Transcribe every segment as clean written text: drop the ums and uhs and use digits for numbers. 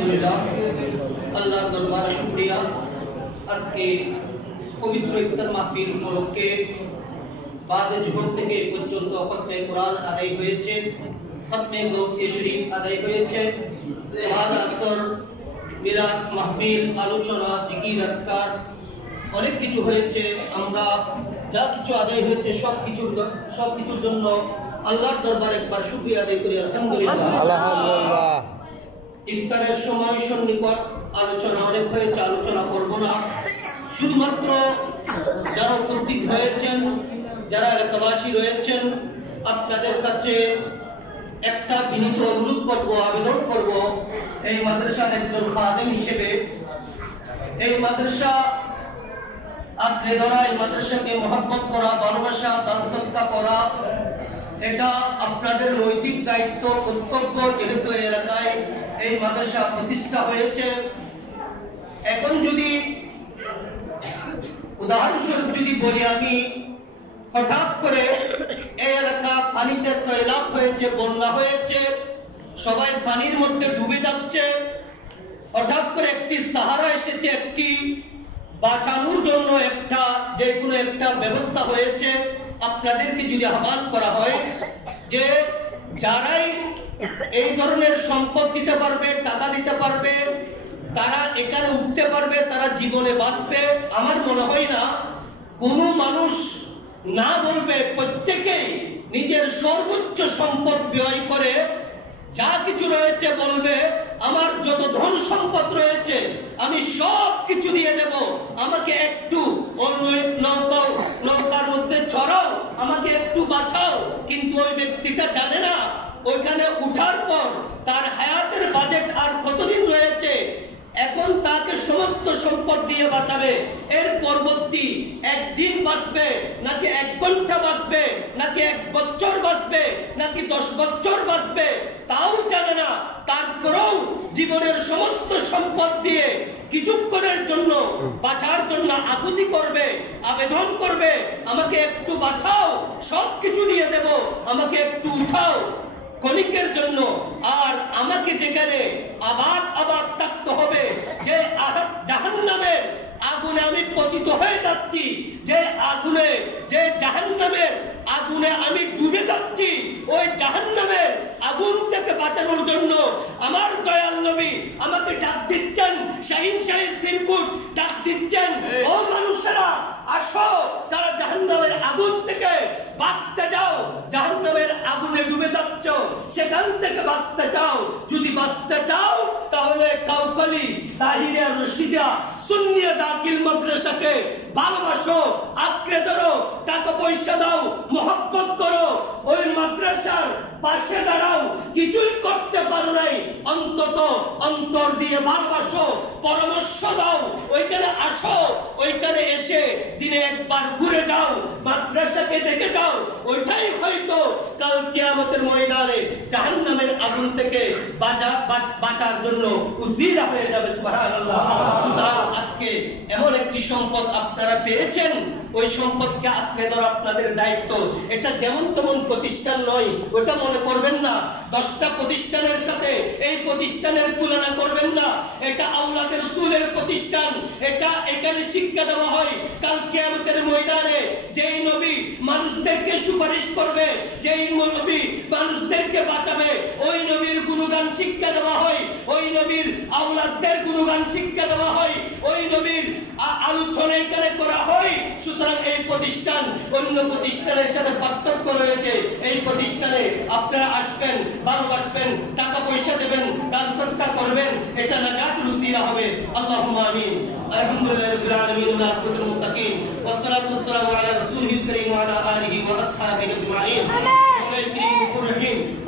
আলহামদুলিল্লাহ, আল্লাহর দরবারে শুকরিয়া। আজকে পবিত্র ইফতার মাহফিল উপলক্ষে বাদে জোহর থেকে পর্যন্ত খতমে কোরআন আদায় হয়েছে, খতমে গৌসিয়ে শরীফ আদায় হয়েছে, বাদ আসর মিলাদ মাহফিল, আলোচনা, জিকির, আজকার অনেক কিছু হয়েছে। আমরা যা কিছু আদায় হয়েছে সব কিছুর জন্য আল্লাহর দরবারে একবার শুকরিয়া আদায় করি। আলহামদুলিল্লাহ। ইফতারের সময় সন্নিকট আলোচনা অনেক হয়েছে, আলোচনা করব না। শুধুমাত্র যারা উপস্থিত হয়েছেন, যারা এলাকাবাসী রয়েছেন, আপনাদের কাছে একটা বিনীত অনুরোধ করব, আবেদন করব, এই মাদ্রাসার একজন খাদেম হিসেবে এই মাদ্রাসা আঁকড়ে ধরা, এই মাদ্রাসাকে মহব্বত করা, ভালোবাসা, দান সদকা করা, এটা আপনাদের নৈতিক দায়িত্ব, কর্তব্য। যেহেতু এলাকায় এই মাদ্রাসা প্রতিষ্ঠা হয়েছে, এখন যদি উদাহরণস্বরূপ যদি বলি, আমি হঠাৎ করে এই এলাকা পানিতে সয়লাব হয়েছে, বন্যা হয়েছে, সবাই পানির মধ্যে ডুবে যাচ্ছে, হঠাৎ করে একটি সাহারা এসেছে, একটি বাঁচানোর জন্য যে কোনো একটা ব্যবস্থা হয়েছে। আপনাদেরকে যদি আহ্বান করা হয় যে যারাই এই ধরনের সম্পদ দিতে পারবে, টাকা দিতে পারবে, তারা এখানে উঠতে পারবে, তারা জীবনে বাঁচবে। আমার মনে হয় না কোনো মানুষ না বলবে, প্রত্যেকেই নিজের সর্বোচ্চ সম্পদ ব্যয় করে যা কিছু রয়েছে বলবে, আমার যত ধন সম্পদ রয়েছে আমি সব কিছু দিয়ে দেব, আমাকে একটু নৌকার মধ্যে চড়াও, আমাকে একটু বাঁচাও। কিন্তু ওই ব্যক্তিটা জানে না ওইখানে উঠার পর তার হায়াতের বাজেট আর কতদিন রয়েছে। এখন তাকে সমস্ত সম্পদ দিয়ে বাঁচাবে, এর পরবর্তী একদিন বাঁচবে নাকি 1 ঘন্টা বাঁচবে, নাকি 1 বছর বাঁচবে, নাকি 10 বছর বাঁচবে, তাও জানে না। তারপরেও জীবনের সমস্ত সম্পদ দিয়ে কিছুক্ষণের জন্য বাঁচার জন্য আকুতি করবে, আবেদন করবে, আমাকে একটু বাঁচাও, সব কিছু দিয়ে দেব, আমাকে একটু উঠাও ক্ষণিকের জন্য। আর আমাকে যেখানে আবাদ থাকতে হবে, যে জাহান্নামের আগুনে আমি পতিত হয়ে যাচ্ছি, যে জাহান্নামের আগুনে আমি ডুবে যাচ্ছি, ওই জাহান্নামের আগুন থেকে বাঁচানোর জন্য আমার দয়াল নবী আমাকে ডাক দিচ্ছেন, শাহিন সিরকুট ডাক দিচ্ছেন, ও মানুষেরা আসো, তারা জাহান্নামের আগুন থেকে বাঁচতে যাও। জাহান্নামের আগুনে ডুবে যাচ্ছ, সেখান থেকে বাঁচতে চাও। যদি বাঁচতে চাও তাহলে কাউকালী, তাহিরিয়া, রশিদা, সুন্নিয়া দাখিল মাদ্রাসাকে ভালোবাসো, আঁকড়ে ধরো, টাকা পয়সা দাও, মহব্বত করো, ওই মাদ্রাসার পাশে দাঁড়াও। কিছুই করতে পারো নাই, অন্তত অন্তর দিয়ে ভালোবাসো, পরামর্শ দাও, ওইখানে আসো, ওইখানে এসে দিনে একবার ঘুরে যাও, মাদ্রাসাকে দেখে যাও। ওইটাই হয়তো কাল কিয়ামতের ময়দানে জাহান্নামের আগুন থেকে বাঁচার জন্য উসিলা হয়ে যাবে। সুবহানাল্লাহ। আজকে এমন একটি সম্পদ আপনারা পেয়েছেন, ওই সম্পদকে আঁকড়ে ধরা আপনাদের দায়িত্ব। এটা যেমন তেমন প্রতিষ্ঠান নয়, ওটা মনে করবেন না। 10টা প্রতিষ্ঠানের সাথে এই প্রতিষ্ঠানের তুলনা করবেন না। এটা আওলাদে রাসূলের প্রতিষ্ঠান, এটা এখানে শিক্ষা দেওয়া হয়। কাল কিয়ামতের ময়দানে যেই নবী মানুষদেরকে সুপারিশ করবে, যেই নবী মানুষদেরকে বাঁচাবে, ওই নবীর গুণগান শিক্ষা দেওয়া হয়, ওই নবীর আওলাদদের গুণগান শিক্ষা দেওয়া হয়, ওই নবীর আলোচনা এখানে করা হয়। সুতরাং এই প্রতিষ্ঠান অন্য প্রতিষ্ঠানের সাথে পার্থক্য রয়েছে। এই প্রতিষ্ঠানে আপনারা আসবেন, ভালোবাসবেন, টাকা পয়সা দেবেন, দান সদকা করবেন, এটা নাজাতের উসিলা হবে। আল্লাহুম্মা আমিন। আলহামদুলিল্লাহি রাব্বিল আলামিন ওয়া আকিবাতুল মুত্তাকিন ওয়াসসালাতু ওয়াসসালামু আলা রাসূলিল কারীম ওয়া আলা আলিহি ওয়া আসহাবিহি আজমাইন।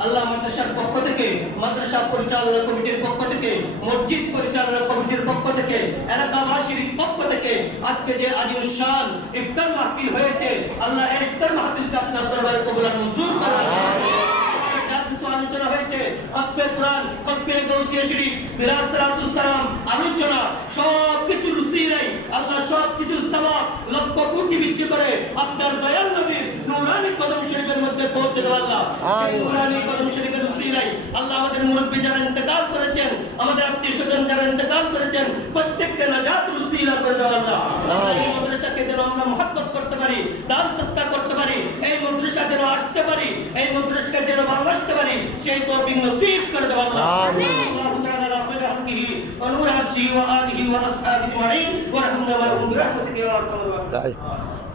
আল্লাহ মাদ্রাসার পক্ষ থেকে, মাদ্রাসা পরিচালনা কমিটির পক্ষ থেকে, মসজিদ পরিচালনা কমিটির পক্ষ থেকে, এলাকাবাসীর পক্ষ থেকে আজকে যে আজিম শান ইফতার মাহফিল হয়েছে, আল্লাহ এই ইফতার মাহফিলকে আপনার দরবারে কবুল আর মঞ্জুর করুন। আলোচনা হয়েছে, খতমে কোরআন, খতমে গৌসিয়া শরীফ, মিলাদ, সালাতুস সালাম, আলোচনা, সব কিছুর উসিলায় আল্লাহ সব কিছুর সওয়াব লক্ষ কোটি বৃদ্ধি করে আপনার দয়াল নবীর নূরানি কদম শরীফের মধ্যে পৌঁছে দেওয়া। আল্লাহ সেই নূরানি কদম শরীফের উসিলায় আল্লাহ আমাদের মুরব্বি যারা ইন্তেকাল করেছেন, আমাদের আত্মীয় স্বজন যারা ইন্তেকাল করেছেন প্রত্যেককে নাজাত উসিলা করে দাও আল্লাহ। আমরা এই মাদ্রাসাকে যেন আমরা মহব্বত করতে পারি, দান সত্তা করতে পারি, এই মাদ্রাসা যেন আসতে পারি, এই মাদ্রাসাকে যেন ভালোবাসতে পারি, সেই তৌফিক নসিব করে দাও আল্লাহ। আল্লাহু তাআলা লা খায়রা হাক্কিহি ওয়া নূর আরশিহি ওয়া আলিহি ওয়া আসহাবিহি আজমাইন ওয়া রাহমনা মা'হুম বিরহমাতিকা ইয়া আরহামার রাহিমিন।